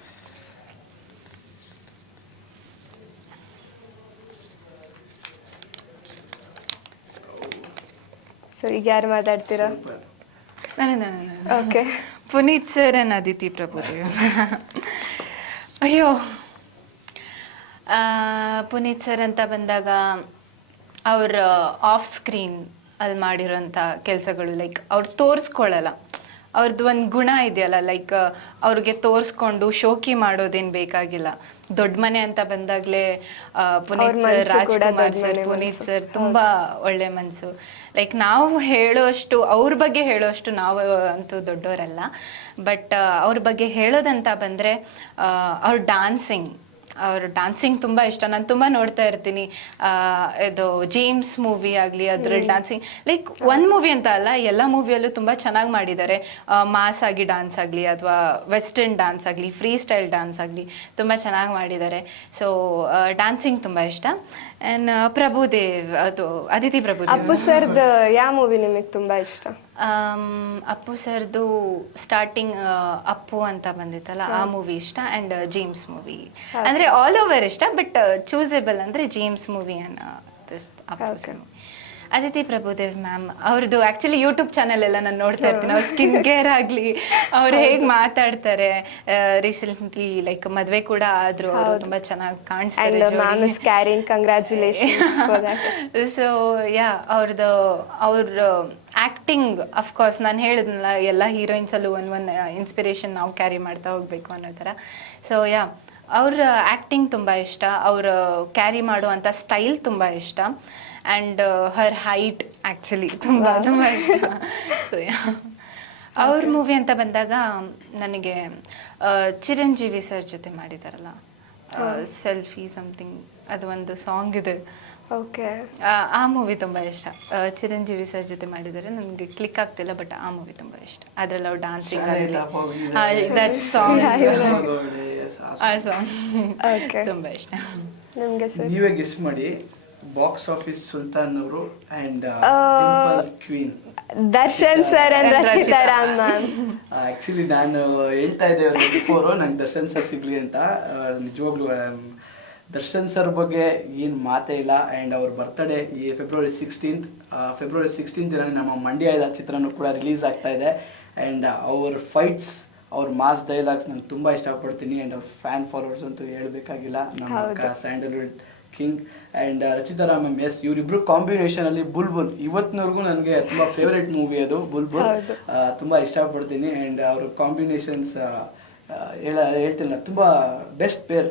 ಸೊ ಈಗ ಯಾರು ಮಾತಾಡ್ತೀರಾ? Okay. Puneeth sir and Aditi Prabhudev. ಅಯ್ಯೋ, ಪುನೀತ್ ಸರ್ ಅಂತ ಬಂದಾಗ ಅವ್ರ ಆಫ್ ಸ್ಕ್ರೀನ್ ಅಲ್ಲಿ ಮಾಡಿರೋಂಥ ಕೆಲಸಗಳು, ಲೈಕ್ ಅವ್ರು ತೋರಿಸ್ಕೊಳ್ಳಲ್ಲ, ಅವ್ರದ್ದು ಒಂದು ಗುಣ ಇದೆಯಲ್ಲ, ಲೈಕ್ ಅವ್ರಿಗೆ ತೋರಿಸ್ಕೊಂಡು ಶೋಕಿ ಮಾಡೋದೇನು ಬೇಕಾಗಿಲ್ಲ. ದೊಡ್ಡ ಮನೆ ಅಂತ ಬಂದಾಗಲೇ Puneeth sir, Rajkumar sir, Puneeth sir ತುಂಬ ಒಳ್ಳೆ ಮನಸ್ಸು. ಲೈಕ್ ನಾವು ಹೇಳೋಷ್ಟು, ಅವ್ರ ಬಗ್ಗೆ ಹೇಳೋಷ್ಟು ನಾವು ಅಂತೂ ದೊಡ್ಡವರಲ್ಲ. ಬಟ್ ಅವ್ರ ಬಗ್ಗೆ ಹೇಳೋದಂತ ಬಂದರೆ ಅವ್ರ ಡ್ಯಾನ್ಸಿಂಗ್ ಅವ್ರ ಡ್ಯಾನ್ಸಿಂಗ್ ತುಂಬ ಇಷ್ಟ. ನಾನು ತುಂಬ ನೋಡ್ತಾ ಇರ್ತೀನಿ. ಇದು ಜೇಮ್ಸ್ ಮೂವಿ ಆಗಲಿ, ಅದ್ರಲ್ಲಿ ಡ್ಯಾನ್ಸಿಂಗ್ ಲೈಕ್ ಒಂದು ಮೂವಿ ಅಂತ ಅಲ್ಲ, ಎಲ್ಲ ಮೂವಿಯಲ್ಲೂ ತುಂಬ ಚೆನ್ನಾಗಿ ಮಾಡಿದ್ದಾರೆ. ಮಾಸ್ ಆಗಿ ಡ್ಯಾನ್ಸ್ ಆಗಲಿ ಅಥವಾ ವೆಸ್ಟರ್ನ್ ಡ್ಯಾನ್ಸ್ ಆಗಲಿ, ಫ್ರೀ ಸ್ಟೈಲ್ ಡ್ಯಾನ್ಸ್ ಆಗಲಿ ತುಂಬ ಚೆನ್ನಾಗಿ ಮಾಡಿದ್ದಾರೆ. ಸೊ ಡ್ಯಾನ್ಸಿಂಗ್ ತುಂಬ ಇಷ್ಟ. ಆ್ಯಂಡ್ ಪ್ರಭುದೇವ್, ಅದು ಅದಿತಿ ಪ್ರಭುದೇವ್. ಅಪ್ಪು ಸರ್ದು ಯಾವ ಮೂವಿ ನಿಮಗೆ ತುಂಬಾ ಇಷ್ಟ? ಅಪ್ಪು ಸರ್ದು ಸ್ಟಾರ್ಟಿಂಗ್ ಅಪ್ಪು ಅಂತ ಬಂದಿತ್ತಲ್ಲ, ಆ ಮೂವಿ ಇಷ್ಟ. ಆ್ಯಂಡ್ ಜೇಮ್ಸ್ ಮೂವಿ ಅಂದರೆ ಆಲ್ ಓವರ್ ಇಷ್ಟ, ಬಟ್ ಚೂಸೇಬಲ್ ಅಂದರೆ James movie and Appu sir. Aditi Prabhudev ma'am ಅವ್ರದ್ದು ಆ್ಯಕ್ಚುಲಿ ಯೂಟ್ಯೂಬ್ ಚಾನೆಲ್ ಎಲ್ಲ ನಾನು ನೋಡ್ತಾ ಇರ್ತೀನಿ. ಅವ್ರ ಸ್ಕಿನ್ ಕೇರ್ ಆಗಲಿ, ಅವ್ರು ಹೇಗೆ ಮಾತಾಡ್ತಾರೆ. ರೀಸೆಂಟ್ಲಿ ಲೈಕ್ ಮದುವೆ ಕೂಡ ಆದ್ರು, ಅವರು ತುಂಬ ಚೆನ್ನಾಗಿ ಕಾಣಿಸ್ತಾರೆ. ಸೊ ಯಾ, ಅವ್ರ ಆ್ಯಕ್ಟಿಂಗ್ ಅಫ್ಕೋರ್ಸ್ ನಾನು ಹೇಳಿದ್ನಲ್ಲ, ಎಲ್ಲ ಹೀರೋಯಿನ್ಸಲ್ಲೂ ಒನ್ ಇನ್ಸ್ಪಿರೇಷನ್ ನಾವು ಕ್ಯಾರಿ ಮಾಡ್ತಾ ಹೋಗಬೇಕು ಅನ್ನೋ ಥರ. ಸೊ ಯಾ, ಅವ್ರ ಆ್ಯಕ್ಟಿಂಗ್ ತುಂಬ ಇಷ್ಟ, ಅವ್ರ ಕ್ಯಾರಿ ಮಾಡುವಂಥ ಸ್ಟೈಲ್ ತುಂಬ ಇಷ್ಟ. ಆ್ಯಂಡ್ ಹರ್ ಹೈಟ್ ಆ್ಯಕ್ಚುಲಿ ತುಂಬ ತುಂಬ ಇಷ್ಟ. ಅವ್ರ ಮೂವಿ ಅಂತ ಬಂದಾಗ ನನಗೆ ಚಿರಂಜೀವಿ ಸರ್ ಜೊತೆ ಮಾಡಿದಾರಲ್ಲ, ಸೆಲ್ಫಿ ಸಮಥಿಂಗ್, ಅದು ಒಂದು ಸಾಂಗ್ ಇದೆ. ಓಕೆ, ಆ ಮೂವಿ ತುಂಬ ಇಷ್ಟ. ಚಿರಂಜೀವಿ ಸರ್ ಜೊತೆ ಮಾಡಿದರೆ ನನಗೆ ಕ್ಲಿಕ್ ಆಗ್ತಿಲ್ಲ, ಬಟ್ ಆ ಮೂವಿ ತುಂಬ ಇಷ್ಟ. ಅದ್ರಲ್ಲಿ ಅವ್ರು ಡ್ಯಾನ್ಸಿಂಗ್ ಆಗಲಿ, ದಟ್ ಸಾಂಗ್, ಆ ಸಾಂಗ್ ತುಂಬ ಇಷ್ಟ. ನಿಮಗೆ ಸರ್? ನೀವೇ ಗೆಸ್ ಮಾಡಿ. ಬಾಕ್ಸ್ ಆಫೀಸ್ ಸುಲ್ತಾನ್ ಅವರು and queen Darshan sir and Rachita Ram ma'am. Actually ನಾನು ಹೇಳ್ತಾ ಇದ್ದೆ ಬಿಫೋರು ನಂಗೆ ದರ್ಶನ್ ಸರ್ ಸಿಗ್ಲಿ ಅಂತ. ನಿಜವಾಗ್ಲೂ ದರ್ಶನ್ ಸರ್ ಬಗ್ಗೆ ಏನು ಮಾತೇ ಇಲ್ಲ. ಆ್ಯಂಡ್ ಅವ್ರ ಬರ್ತ್ಡೇ ಈ ಫೆಬ್ರವರಿ 16th ದಿನ ನಮ್ಮ ಮಂಡ್ಯದ ಚಿತ್ರನೂ ಕೂಡ ರಿಲೀಸ್ ಆಗ್ತಾ ಇದೆ. ಆ್ಯಂಡ್ ಅವ್ರ ಫೈಟ್ಸ್, ಅವ್ರ ಮಾಸ್ ಡೈಲಾಗ್ಸ್ ನಾನು ತುಂಬ ಇಷ್ಟಪಡ್ತೀನಿ. ಆ್ಯಂಡ್ ಅವ್ರ ಫ್ಯಾನ್ ಫಾಲೋವರ್ಸ್ ಅಂತೂ ಹೇಳಬೇಕಾಗಿಲ್ಲ, ನಮ್ಮ Sandalwood king. And Rachita Ram ma'am, yes, ಇವರಿಬ್ರು ಕಾಂಬಿನೇಷನ್ ಅಲ್ಲಿ ಬುಲ್ಬುಲ್ ಇವತ್ತಿನವರೆಗೂ ನನಗೆ ತುಂಬ ಫೇವ್ರೆಟ್ ಮೂವಿ ಅದು ಬುಲ್ಬುಲ್. ತುಂಬ ಇಷ್ಟಪಡ್ತೀನಿ. ಆ್ಯಂಡ್ ಅವ್ರ ಕಾಂಬಿನೇಷನ್ಸ್ ಹೇಳ್ತೀನಿ, ತುಂಬ best pair.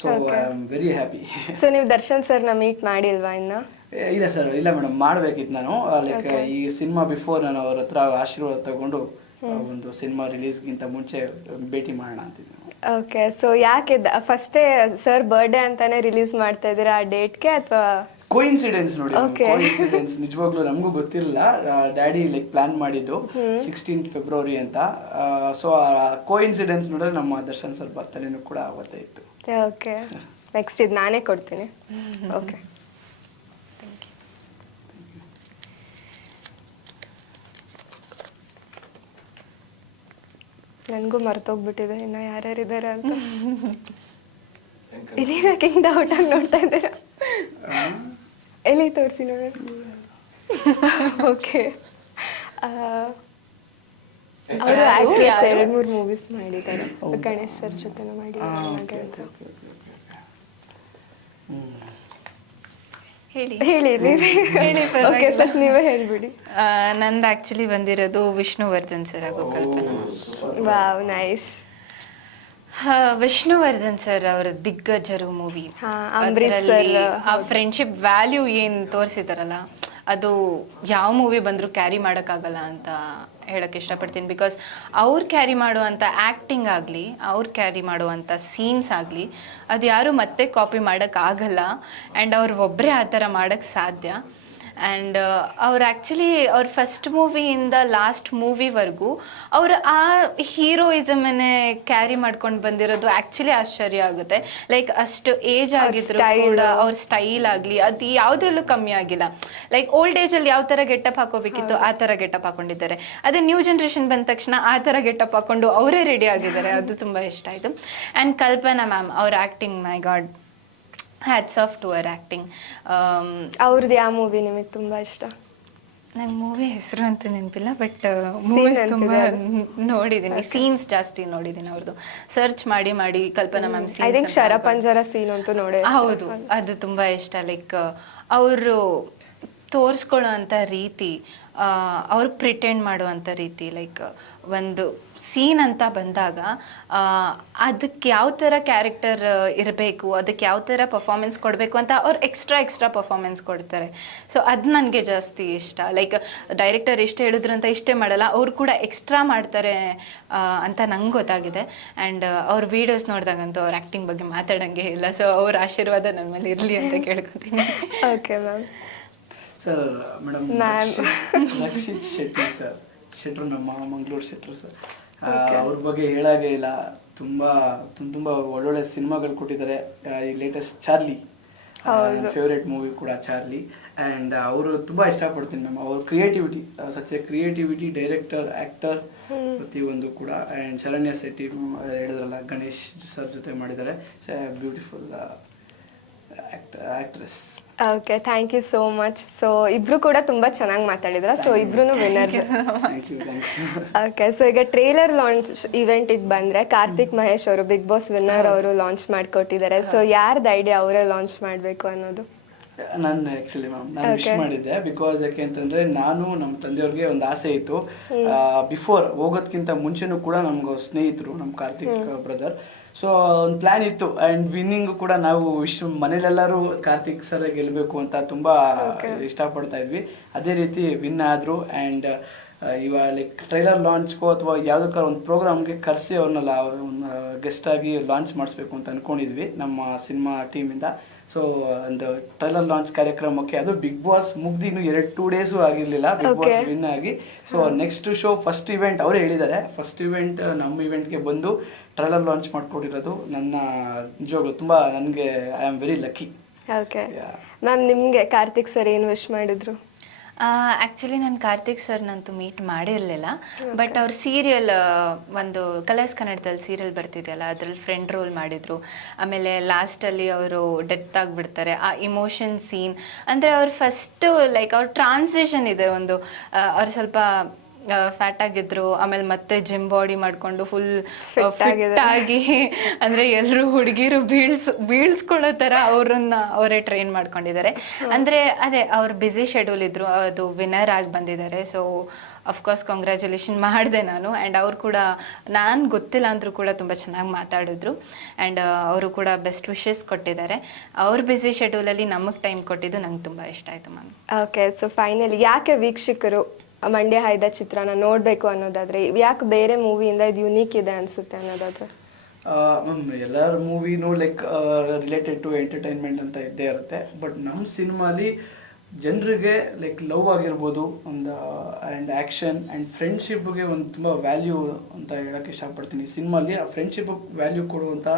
So I am very happy. So ನೀವು ದರ್ಶನ್ ಸರ್ನ ಮೀಟ್ ಮಾಡಿಲ್ವಾ ಇನ್ನ? ಇಲ್ಲ ಸರ್, ಇಲ್ಲ ಮೇಡಮ್, ಮಾಡಬೇಕಿತ್ತು ನಾನು. ಲೈಕ್ ಈ ಸಿನಿಮಾ ಬಿಫೋರ್ ನಾನು ಅವ್ರ ಹತ್ರ ಆಶೀರ್ವಾದ ತಗೊಂಡು ಒಂದು ಸಿನಿಮಾ ರಿಲೀಸ್ಗಿಂತ ಮುಂಚೆ ಭೇಟಿ ಮಾಡೋಣ ಅಂತಿದ್ದೆ. ಓಕೆ, ಸೊ ಯಾಕೆ ಫಸ್ಟೇ ಸರ್ ಬರ್ಡೇ ಅಂತಾನೆ ರಿಲೀಸ್ ಮಾಡ್ತಾ ಇದ್ದೀರಾ ಆ ಡೇಟ್ಗೆ, ಅಥವಾ ಕೋಇನ್ಸಿಡೆನ್ಸ್? ನೋಡಿ, ಕೋಇನ್ಸಿಡೆನ್ಸ್ ನಿಜವಾಗ್ಲೂ ನಮಗೂ ಗೊತ್ತಿರಲಿಲ್ಲ. ಡ್ಯಾಡಿ ಲೈಕ್ ಪ್ಲಾನ್ ಮಾಡಿದ್ದು 16th ಫೆಬ್ರವರಿ ಅಂತ. ಸೊ ಕೋಇನ್ಸಿಡೆನ್ಸ್ ನೋಡಿದ್ರೆ ನಮ್ಮ ದರ್ಶನ್ ಸರ್ ಬರ್ತಡೇನೂ ಕೂಡ ಅವತ್ತೇ ಇತ್ತು. ಓಕೆ, ನೆಕ್ಸ್ಟ್ ಇದು ನಾನೇ ಕೊಡ್ತೀನಿ. ಓಕೆ, ನನಗೂ ಮರ್ತೋಗ್ಬಿಟ್ಟಿದೆ ಇನ್ನ ಯಾರ್ಯಾರಿದ್ದಾರೆ ಅಂತ. ನೀವ್ಯಾಕೆ ಹಿಂಗೆ ಡೌಟ್ ಆಗಿ ನೋಡ್ತಾ ಇದ್ದೀರಾ? ಎಲ್ಲಿ ತೋರಿಸಿ ನೋಡೋಣ. ಓಕೆ, ಅವರು ಆಕ್ಟ್ರೆಸ್ 2-3 ಮೂವೀಸ್ ಮಾಡಿದ್ದಾರೆ. ಗಣೇಶ್ ಸರ್ ಜೊತೆ ಮಾಡಿದ್ದಾರೆ. ಹೇಳಿ ಓಕೆ, ಪ್ಲಸ್ ನೀವೇ ಹೇಳ್ಬಿಡಿ. ನಂದು ಆ್ಯಕ್ಚುಲಿ ಬಂದಿರೋದು ವಿಷ್ಣುವರ್ಧನ್ ಸರ್ ಹಾಗೂ Kalpana. Wow, nice. Vishnuvardhan sir ಅವರ ದಿಗ್ಗಜರು ಮೂವಿ, ಅಂಬರೀಷ್ ಸರ್ ಆ ಫ್ರೆಂಡ್ಶಿಪ್ ವ್ಯಾಲ್ಯೂ ಏನು ತೋರಿಸಿದಾರಲ್ಲ, ಅದು ಯಾವ ಮೂವಿ ಬಂದರೂ ಕ್ಯಾರಿ ಮಾಡೋಕ್ಕಾಗಲ್ಲ ಅಂತ ಹೇಳೋಕ್ಕೆ ಇಷ್ಟಪಡ್ತೀನಿ. ಬಿಕಾಸ್ ಅವ್ರು ಕ್ಯಾರಿ ಮಾಡುವಂಥ ಆ್ಯಕ್ಟಿಂಗ್ ಆಗಲಿ, ಅವ್ರು ಕ್ಯಾರಿ ಮಾಡುವಂಥ ಸೀನ್ಸ್ ಆಗಲಿ, ಅದು ಯಾರು ಮತ್ತೆ ಕಾಪಿ ಮಾಡೋಕ್ಕಾಗಲ್ಲ. ಆ್ಯಂಡ್ ಅವ್ರು ಒಬ್ಬರೇ ಆ ಥರ ಮಾಡೋಕ್ಕೆ ಸಾಧ್ಯ. ಆ್ಯಂಡ್ ಅವ್ರು ಆ್ಯಕ್ಚುಲಿ ಅವ್ರ ಫಸ್ಟ್ ಮೂವಿಯಿಂದ ಲಾಸ್ಟ್ ಮೂವಿವರೆಗೂ ಅವರು ಆ ಹೀರೋಯಿಸಮನ್ನೇ ಕ್ಯಾರಿ ಮಾಡ್ಕೊಂಡು ಬಂದಿರೋದು ಆ್ಯಕ್ಚುಲಿ ಆಶ್ಚರ್ಯ ಆಗುತ್ತೆ. ಲೈಕ್ ಅಷ್ಟು ಏಜ್ ಆಗಿದ್ರು ಕೂಡ ಅವ್ರ ಸ್ಟೈಲ್ ಆಗಲಿ ಅದು ಯಾವುದ್ರಲ್ಲೂ ಕಮ್ಮಿ ಆಗಿಲ್ಲ. ಲೈಕ್ ಓಲ್ಡ್ ಏಜಲ್ಲಿ ಯಾವ ಥರ ಗೆಟಪ್ ಹಾಕೋಬೇಕಿತ್ತು ಆ ಥರ ಗೆಟಪ್ ಹಾಕೊಂಡಿದ್ದಾರೆ. ಅದೇ ನ್ಯೂ ಜನ್ರೇಷನ್ ಬಂದ ತಕ್ಷಣ ಆ ಥರ ಗೆಟಪ್ ಹಾಕೊಂಡು ಅವರೇ ರೆಡಿ ಆಗಿದ್ದಾರೆ. ಅದು ತುಂಬ ಇಷ್ಟ ಆಯಿತು. ಆ್ಯಂಡ್ ಕಲ್ಪನಾ ಮ್ಯಾಮ್ ಅವ್ರ acting, my god, hats off to ಅವರ್ ಆ್ಯಕ್ಟಿಂಗ್. ಅವ್ರದ್ದು ಯಾವ ಮೂವಿ ನಿಮಗೆ ತುಂಬ ಇಷ್ಟ? ನಂಗೆ ಮೂವಿ ಹೆಸರು ಅಂತೂ ನೆನಪಿಲ್ಲ, ಬಟ್ ಮೂವೀಸ್ ತುಂಬ ನೋಡಿದ್ದೀನಿ, ಸೀನ್ಸ್ ಜಾಸ್ತಿ ನೋಡಿದ್ದೀನಿ ಅವ್ರದ್ದು. ಸರ್ಚ್ ಮಾಡಿ ಮಾಡಿ ಕಲ್ಪನಾ ma'am I think Sharapanjara scene ಅಂತೂ ನೋಡಿ. ಹೌದು, ಅದು ತುಂಬ ಇಷ್ಟ. ಲೈಕ್ ಅವರು ತೋರಿಸ್ಕೊಳ್ಳೋ ಅಂಥ ರೀತಿ, ಅವ್ರು ಪ್ರಿಟೆಂಡ್ ಮಾಡುವಂಥ ರೀತಿ, ಲೈಕ್ ಒಂದು ಸೀನ್ ಅಂತ ಬಂದಾಗ ಅದಕ್ಕೆ ಯಾವ ಥರ ಕ್ಯಾರೆಕ್ಟರ್ ಇರಬೇಕು, ಅದಕ್ಕೆ ಯಾವ ಥರ ಪರ್ಫಾರ್ಮೆನ್ಸ್ ಕೊಡಬೇಕು ಅಂತ ಅವ್ರು ಎಕ್ಸ್ಟ್ರಾ ಪರ್ಫಾರ್ಮೆನ್ಸ್ ಕೊಡ್ತಾರೆ. ಸೊ ಅದು ನನಗೆ ಜಾಸ್ತಿ ಇಷ್ಟ. ಲೈಕ್ ಡೈರೆಕ್ಟರ್ ಇಷ್ಟೇ ಹೇಳಿದ್ರು ಅಂತ ಇಷ್ಟೇ ಮಾಡಲ್ಲ, ಅವ್ರು ಕೂಡ ಎಕ್ಸ್ಟ್ರಾ ಮಾಡ್ತಾರೆ ಅಂತ ನಂಗೆ ಗೊತ್ತಾಗಿದೆ. ಆ್ಯಂಡ್ ಅವ್ರ ವೀಡಿಯೋಸ್ ನೋಡಿದಾಗಂತೂ ಅವ್ರ ಆ್ಯಕ್ಟಿಂಗ್ ಬಗ್ಗೆ ಮಾತಾಡೋಂಗೆ ಇಲ್ಲ. ಸೊ ಅವ್ರ ಆಶೀರ್ವಾದ ನನ್ನ ಮೇಲೆ ಇರಲಿ ಅಂತ ಕೇಳ್ಕೊತೀನಿ. Okay ma'am. Sir madam Rakshit Shetty sir, ಶೆಟ್ರು ನಮ್ಮ ಮಂಗಳೂರು ಶೆಟ್ರು ಸರ್, ಅವ್ರ ಬಗ್ಗೆ ಹೇಳಾಗೇ ಇಲ್ಲ. ತುಂಬ ಒಳ್ಳೊಳ್ಳೆ ಸಿನಿಮಾಗಳು ಕೊಟ್ಟಿದ್ದಾರೆ. ಈ ಲೇಟೆಸ್ಟ್ ಚಾರ್ಲಿ, ನನ್ನ ಫೇವ್ರೇಟ್ ಮೂವಿ ಕೂಡ ಚಾರ್ಲಿ. ಆ್ಯಂಡ್ ಅವರು ತುಂಬ ಇಷ್ಟಪಡ್ತೀನಿ ಮ್ಯಾಮ್. ಅವ್ರ creativity, such A creativity, director, actor, ಪ್ರತಿಯೊಂದು ಕೂಡ. ಆ್ಯಂಡ್ ಶರಣ್ಯ ಶೆಟ್ಟಿ ಹೇಳಿದ್ರಲ್ಲ, ಗಣೇಶ್ ಸರ್ ಜೊತೆ ಮಾಡಿದ್ದಾರೆ. Beautiful actress. Okay, thank you so much. So ಇಬ್ರು ಕೂಡ ತುಂಬಾ ಚೆನ್ನಾಗಿ ಮಾತಾಡಿದ್ರ. ಸೊ ಇಬ್ರು ವಿನ್ನರ್ಸ್. ಓಕೆ, ಸೊ ಈಗ ಟ್ರೇಲರ್ ಲಾಂಚ್ ಇವೆಂಟಿಗೆ ಬಂದ್ರೆ ಕಾರ್ತಿಕ್ ಮಹೇಶ್ ಅವರು, ಬಿಗ್ ಬಾಸ್ ವಿನ್ನರ್ ಅವರು ಲಾಂಚ್ ಮಾಡಿಕೊಟ್ಟಿದ್ದಾರೆ. ಸೊ ಯಾರ್ದು ಐಡಿಯಾ ಅವರೇ ಲಾಂಚ್ ಮಾಡಬೇಕು ಅನ್ನೋದು? ನಾನು ಆಕ್ಚುಲಿ ಮ್ಯಾಮ್ ನಾನು ವಿಶ್ ಮಾಡಿದ್ದೆ. ಬಿಕಾಸ್ ಯಾಕೆ ಅಂತಂದ್ರೆ ನಾನು ನಮ್ಮ ತಂದೆಯವ್ರಿಗೆ ಒಂದು ಆಸೆ ಇತ್ತು. ಬಿಫೋರ್ ಹೋಗೋದ್ಕಿಂತ ಮುಂಚೆನೂ ಕೂಡ ನಮ್ಗೆ ಸ್ನೇಹಿತರು, ನಮ್ಮ ಕಾರ್ತಿಕ್ ಬ್ರದರ್. ಸೊ ಒಂದು ಪ್ಲಾನ್ ಇತ್ತು. ಆ್ಯಂಡ್ ವಿನ್ನಿಂಗ್ ಕೂಡ ನಾವು ಮನೇಲೆಲ್ಲರೂ ಕಾರ್ತಿಕ್ ಸರ್ ಗೆಲ್ಲಬೇಕು ಅಂತ ತುಂಬ ಇಷ್ಟಪಡ್ತಾ ಇದ್ವಿ. ಅದೇ ರೀತಿ ವಿನ್ ಆದರು. ಆ್ಯಂಡ್ ಇವಾಗ ಲೈಕ್ ಟ್ರೈಲರ್ ಲಾಂಚ್ಗೋ ಅಥವಾ ಯಾವುದಕ್ಕಾರ ಒಂದು ಪ್ರೋಗ್ರಾಮ್ಗೆ ಕರೆಸಿ ಅವ್ರನ್ನೆಲ್ಲ ಒಂದು ಗೆಸ್ಟ್ ಆಗಿ ಲಾಂಚ್ ಮಾಡಿಸ್ಬೇಕು ಅಂತ ಅಂದ್ಕೊಂಡಿದ್ವಿ ನಮ್ಮ ಸಿನಿಮಾ ಟೀಮಿಂದ. ಸೊ ಒಂದು ಟ್ರೈಲರ್ ಲಾಂಚ್ ಕಾರ್ಯಕ್ರಮಕ್ಕೆ, ಅದು ಬಿಗ್ ಬಾಸ್ ಮುಗ್ದಿನ್ನು 2 ಡೇಸು ಆಗಿರಲಿಲ್ಲ ಬಿಗ್ ಬಾಸ್ ವಿನ್ ಆಗಿ. So next show first event ಅವರೇ ಹೇಳಿದ್ದಾರೆ. ಫಸ್ಟ್ ಇವೆಂಟ್ ನಮ್ಮ ಇವೆಂಟ್ಗೆ ಬಂದು ಟ್ರೈಲರ್ ಲಾಂಚ್ ಮಾಡಿಕೊಟ್ಟಿರೋದು ನನ್ನ ನಿಜವಾಗ್ಲೂ ತುಂಬ ನನಗೆ I am very lucky. Okay ma'am, ನಿಮಗೆ ಕಾರ್ತಿಕ್ ಸರ್ ಏನು ವಿಶ್ ಮಾಡಿದ್ರು? ಆ್ಯಕ್ಚುಲಿ ನಾನು ಕಾರ್ತಿಕ್ ಸರ್ ನಂತೂ ಮೀಟ್ ಮಾಡಿರಲಿಲ್ಲ. ಬಟ್ ಅವ್ರ ಸೀರಿಯಲ್, ಒಂದು ಕಲರ್ಸ್ ಕನ್ನಡದಲ್ಲಿ ಸೀರಿಯಲ್ ಬರ್ತಿದೆಯಲ್ಲ, ಅದ್ರಲ್ಲಿ ಫ್ರೆಂಡ್ ರೋಲ್ ಮಾಡಿದರು. ಆಮೇಲೆ ಲಾಸ್ಟಲ್ಲಿ ಅವರು ಡೆತ್ ಆಗಿಬಿಡ್ತಾರೆ. ಆ ಇಮೋಷನ್ ಸೀನ್ ಅಂದರೆ ಅವ್ರು ಫಸ್ಟು ಲೈಕ್ ಅವ್ರ ಟ್ರಾನ್ಸಿಷನ್ ಇದೆ. ಒಂದು ಅವ್ರು ಸ್ವಲ್ಪ ಫ್ಯಾಟ್ ಆಗಿದ್ರು, ಆಮೇಲೆ ಮತ್ತೆ ಜಿಮ್ ಬಾಡಿ ಮಾಡಿಕೊಂಡು ಫುಲ್ ಫಿಟ್ ಆಗಿ, ಅಂದರೆ ಎಲ್ಲರೂ ಹುಡುಗಿರು ಬೀಳ್ಸ್ಕೊಳ್ಳೋ ಥರ ಅವರೇ ಟ್ರೈನ್ ಮಾಡ್ಕೊಂಡಿದ್ದಾರೆ. ಅಂದರೆ ಅದೇ ಅವ್ರ ಬ್ಯುಸಿ ಶೆಡ್ಯೂಲ್ ಇದ್ರು, ಅದು ವಿನ್ನರ್ ಆಗಿ ಬಂದಿದ್ದಾರೆ. ಸೊ ಅಫ್ಕೋರ್ಸ್ ಕಂಗ್ರ್ಯಾಚುಲೇಷನ್ ಮಾಡಿದೆ ನಾನು. ಆ್ಯಂಡ್ ಅವ್ರು ಕೂಡ ನಾನು ಗೊತ್ತಿಲ್ಲ ಅಂದರೂ ಕೂಡ ತುಂಬ ಚೆನ್ನಾಗಿ ಮಾತಾಡಿದ್ರು. ಆ್ಯಂಡ್ ಅವರು ಕೂಡ ಬೆಸ್ಟ್ ವಿಶಸ್ ಕೊಟ್ಟಿದ್ದಾರೆ. ಅವ್ರ ಬ್ಯುಸಿ ಶೆಡ್ಯೂಲಲ್ಲಿ ನಮಗೆ ಟೈಮ್ ಕೊಟ್ಟಿದ್ದು ನಂಗೆ ತುಂಬ ಇಷ್ಟ ಆಯಿತು ಮ್ಯಾಮ್. ಓಕೆ, ಸೊ ಫೈನಲಿ ಯಾಕೆ ವೀಕ್ಷಕರು ಮಂಡ್ಯ ಹೈದ ಚಿತ್ರನ ನೋಡಬೇಕು ಅನ್ನೋದಾದ್ರೆ, ಯಾಕೆ ಬೇರೆ ಮೂವಿಯಿಂದ ಇದು ಯುನೀಕ್ ಇದೆ ಅನ್ಸುತ್ತೆ ಅನ್ನೋದಾದ್ರೆ? ಮ್ಯಾಮ್, ಎಲ್ಲರ ಮೂವಿನೂ ಲೈಕ್ ರಿಲೇಟೆಡ್ ಟು ಎಂಟರ್ಟೈನ್ಮೆಂಟ್ ಅಂತ ಇದ್ದೇ ಇರುತ್ತೆ. ಬಟ್ ನಮ್ಮ ಸಿನಿಮಾಲಿ ಜನರಿಗೆ ಲೈಕ್ ಲವ್ ಆಗಿರ್ಬೋದು, ಒಂದು ಆ್ಯಂಡ್ ಆ್ಯಕ್ಷನ್ ಆ್ಯಂಡ್ ಫ್ರೆಂಡ್ಶಿಪ್ಗೆ ಒಂದು ತುಂಬ ವ್ಯಾಲ್ಯೂ ಅಂತ ಹೇಳೋಕ್ಕೆ ಇಷ್ಟಪಡ್ತೀನಿ. ಸಿನಿಮಾಲಿ ಆ ಫ್ರೆಂಡ್ಶಿಪ್ ವ್ಯಾಲ್ಯೂ ಕೊಡುವಂಥ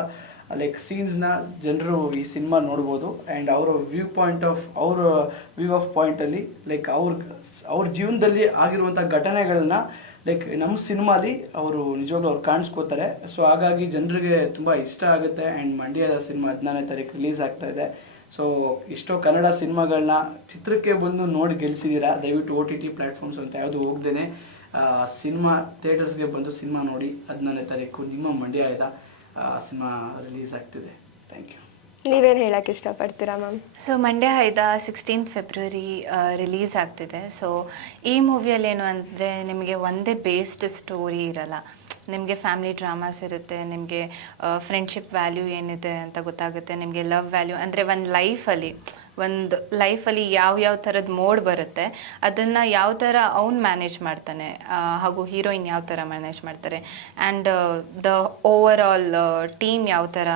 ಲೈಕ್ ಸೀನ್ಸ್ನ ಜನರು ಈ ಸಿನಿಮಾ ನೋಡ್ಬೋದು. ಆ್ಯಂಡ್ ಅವರ ವ್ಯೂ ಆಫ್ ಪಾಯಿಂಟಲ್ಲಿ ಲೈಕ್ ಅವ್ರ ಜೀವನದಲ್ಲಿ ಆಗಿರುವಂಥ ಘಟನೆಗಳನ್ನ ಲೈಕ್ ನಮ್ಮ ಸಿನಿಮಾಲಿ ಅವರು ನಿಜವಾಗ್ಲೂ ಅವ್ರು ಕಾಣಿಸ್ಕೋತಾರೆ. ಸೊ ಹಾಗಾಗಿ ಜನರಿಗೆ ತುಂಬ ಇಷ್ಟ ಆಗುತ್ತೆ. ಆ್ಯಂಡ್ ಮಂಡ್ಯದ ಸಿನಿಮಾ 14ನೇ ತಾರೀಕು ರಿಲೀಸ್ ಆಗ್ತಾ ಇದೆ. ಸೊ ಇಷ್ಟೋ ಕನ್ನಡ ಸಿನಿಮಾಗಳನ್ನ ಚಿತ್ರಕ್ಕೆ ಬಂದು ನೋಡಿ ಗೆಲ್ಸಿದ್ದೀರಾ. ದಯವಿಟ್ಟು OTT ಪ್ಲ್ಯಾಟ್ಫಾರ್ಮ್ಸ್ ಅಂತ ಯಾವುದು ಹೋಗ್ದೇನೆ ಸಿನಿಮಾ ಥಿಯೇಟರ್ಸ್ಗೆ ಬಂದು ಸಿನಿಮಾ ನೋಡಿ. 14ನೇ ತಾರೀಕು ನಿಮ್ಮ ಮಂಡ್ಯದ ಸಿನಿಮಾ ರಿಲೀಸ್ ಆಗ್ತಿದೆ. Thank you. ನೀವೇನು ಹೇಳಕ್ಕೆ ಇಷ್ಟಪಡ್ತೀರಾ ಮ್ಯಾಮ್? ಸೊ ಮಂಡ್ಯ ಹೈದ 16th ಫೆಬ್ರವರಿ ರಿಲೀಸ್ ಆಗ್ತಿದೆ. ಸೊ ಈ ಮೂವಿಯಲ್ಲಿ ಏನು ಅಂದರೆ, ನಿಮಗೆ ಒಂದೇ ಬೇಸ್ಡ್ ಸ್ಟೋರಿ ಇರಲ್ಲ. ನಿಮಗೆ ಫ್ಯಾಮಿಲಿ ಡ್ರಾಮಾಸ್ ಇರುತ್ತೆ, ನಿಮಗೆ ಫ್ರೆಂಡ್ಶಿಪ್ ವ್ಯಾಲ್ಯೂ ಏನಿದೆ ಅಂತ ಗೊತ್ತಾಗುತ್ತೆ, ನಿಮಗೆ ಲವ್ ವ್ಯಾಲ್ಯೂ ಅಂದರೆ ಒಂದು ಲೈಫಲ್ಲಿ ಯಾವ ಥರದ ಮೋಡ್ ಬರುತ್ತೆ, ಅದನ್ನು ಯಾವ ಥರ ಅವ್ನು ಮ್ಯಾನೇಜ್ ಮಾಡ್ತಾನೆ, ಹಾಗೂ ಹೀರೋಯಿನ್ ಯಾವ ಥರ ಮ್ಯಾನೇಜ್ ಮಾಡ್ತಾರೆ, and the over all team ಯಾವ ಥರ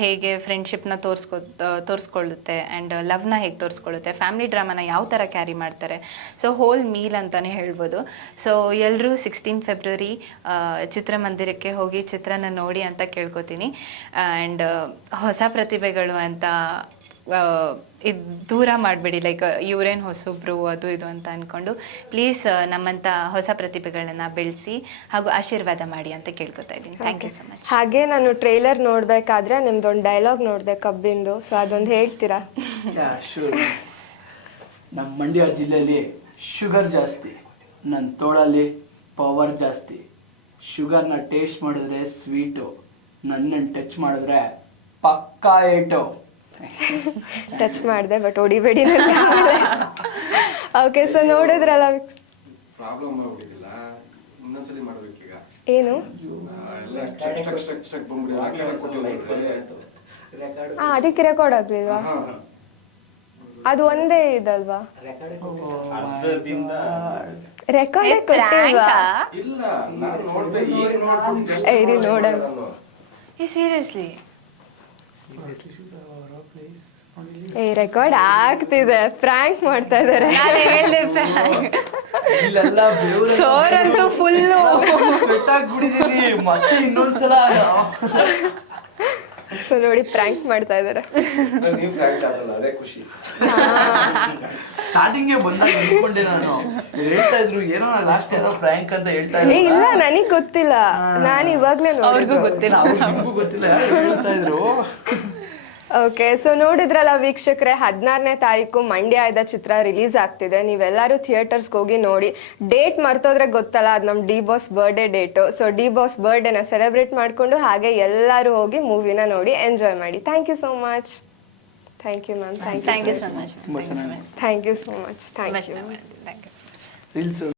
ಹೇಗೆ ಫ್ರೆಂಡ್ಶಿಪ್ನ ತೋರಿಸ್ಕೊಳ್ಳುತ್ತೆ, ಆ್ಯಂಡ್ ಲವ್ನ ಹೇಗೆ ತೋರಿಸ್ಕೊಳ್ಳುತ್ತೆ, ಫ್ಯಾಮಿಲಿ ಡ್ರಾಮಾನ ಯಾವ ಥರ ಕ್ಯಾರಿ ಮಾಡ್ತಾರೆ. ಸೊ ಹೋಲ್ ಮೀಲ್ ಅಂತಲೇ ಹೇಳ್ಬೋದು. ಸೊ ಎಲ್ಲರೂ 16th ಫೆಬ್ರವರಿ ಚಿತ್ರಮಂದಿರಕ್ಕೆ ಹೋಗಿ ಚಿತ್ರನ ನೋಡಿ ಅಂತ ಕೇಳ್ಕೊತೀನಿ. ಆ್ಯಂಡ್ ಹೊಸ ಪ್ರತಿಭೆಗಳು ಅಂತ ಇದು ದೂರ ಮಾಡಬೇಡಿ, ಲೈಕ್ ಇವರೇನು ಹೊಸೊಬ್ರು ಅದು ಇದು ಅಂತ ಅಂದ್ಕೊಂಡು ಪ್ಲೀಸ್ ನಮ್ಮಂಥ ಹೊಸ ಪ್ರತಿಭೆಗಳನ್ನು ಬೆಳೆಸಿ ಹಾಗೂ ಆಶೀರ್ವಾದ ಮಾಡಿ ಅಂತ ಕೇಳ್ಕೊತಾ ಇದ್ದೀನಿ. Thank you so much. ಹಾಗೆ ನಾನು ಟ್ರೈಲರ್ ನೋಡಬೇಕಾದ್ರೆ ನಿಮ್ದೊಂದು ಡೈಲಾಗ್ ನೋಡಿದೆ ಕಬ್ಬಿಂದು, ಸೊ ಅದೊಂದು ಹೇಳ್ತೀರಾ? ನಮ್ಮ ಮಂಡ್ಯ ಜಿಲ್ಲೆಯಲ್ಲಿ ಶುಗರ್ ಜಾಸ್ತಿ, ನನ್ನ ತೋಳಲ್ಲಿ ಪವರ್ ಜಾಸ್ತಿ. ಶುಗರ್ನ ಟೇಸ್ಟ್ ಮಾಡಿದ್ರೆ ಸ್ವೀಟು, ನನ್ನನ್ನು ಟಚ್ ಮಾಡಿದ್ರೆ ಪಕ್ಕಾ ಏಟು. ಟಚ್ ಮಾಡಿದೆ ಬಟ್ ಹೊಡಿಬೇಡಿ. ಓಕೆ ಸೊ ನೋಡಿದ್ರಲ್ಲ ಪ್ರಾಬ್ಲಮ್ ಆಗ್ಬಿಟ್ಟಿಲ್ಲ, ಇನ್ನೊಂದ್ಸಲಿ ಮಾಡ್ಬೇಕೀಗ. ಏನು ಎಲ್ಲ ಸ್ಟ್ರಕ್ ಬಂದ್ಬಿಟ್ಟಿದೆ, ಆ ಕಡೆ ಕೊಟ್ಟಿದ್ದಾರೆ. ಅದಕ್ಕೆ ರೆಕಾರ್ಡ್ ಆಗ್ಲಿಲ್ವಾ? ಅದು ಒಂದೇ ಇದಲ್ವಾ? ಅರ್ಧದಿಂದ ರೆಕಾರ್ಡ್ ಕೊಟ್ಟಿಲ್ವಾ? ಇಲ್ಲ, ನಾನು ನೋಡ್ದೆ, ಈಗ ನೋಡ್ಬಿಟ್ಟು just ಇರಿ ನೋಡೋಣ. ಈ ಸೀರಿಯಸ್ಲಿ ರೆಕಾರ್ಡ್ ಆಗ್ತಿದೆ, ಪ್ರ್ಯಾಂಕ್ ಮಾಡ್ತಾ ಇದಾರೆ. ನಾನು ಹೇಳ್ದೆ ಇಲ್ಲೆಲ್ಲ ಸೋರಂತೂ ಫುಲ್ಲು ಸ್ವೆಟ್ ಆಗ್ಬಿಟ್ಟಿದೀನಿ, ಮತ್ತೆ ಇನ್ನೊಂದ್ಸಲ ಸೊ ನೋಡಿ ಪ್ರ್ಯಾಂಕ್ ಮಾಡ್ತಾ ಇದಾರೆ. ನೀವು ಫ್ರಾಂಕ್ ಆಗಲ್ಲ, ಅದೇ ಖುಷಿ. ಸ್ಟಾರ್ಟಿಂಗ್ ಬಂದಾಗ ಅನ್ಕೊಂಡೆ ನಾನು, ಇವ್ರು ಹೇಳ್ತಾ ಇದ್ರು ಏನೋ ಲಾಸ್ಟ್ ಯಾರೋ ಫ್ರ್ಯಾಂಕ್ ಅಂತ ಹೇಳ್ತಾ ಇದ್ರು. ಇಲ್ಲ ನನಗ್ ಗೊತ್ತಿಲ್ಲ, ನಾನು ಇವಾಗ್ಲೇ ಅವ್ರಿಗೂ ಗೊತ್ತಿಲ್ಲ. ನಿಮ್ಗೂ ಗೊತ್ತಿಲ್ಲ, ಯಾರೋ ಹೇಳ್ತಾ ಇದ್ರು. ಓಕೆ ಸೊ ನೋಡಿದ್ರಲ್ಲ ವೀಕ್ಷಕರೇ, 16ನೇ ತಾರೀಕು ಮಂಡ್ಯದ ಚಿತ್ರ ರಿಲೀಸ್ ಆಗ್ತಿದೆ. ನೀವೆಲ್ಲರೂ ಥಿಯೇಟರ್ಸ್ಗೆ ಹೋಗಿ ನೋಡಿ. ಡೇಟ್ ಮರ್ತೋದ್ರೆ ಗೊತ್ತಲ್ಲ, ಅದು ನಮ್ಮ D boss birthday date. So D boss ಬರ್ಡೇನ ಸೆಲೆಬ್ರೇಟ್ ಮಾಡಿಕೊಂಡು ಹಾಗೆ ಎಲ್ಲರೂ ಹೋಗಿ ಮೂವಿನ ನೋಡಿ ಎಂಜಾಯ್ ಮಾಡಿ. Thank you so much. Thank you ma'am. Thank you so much. Thank you so much. Thank you. Reels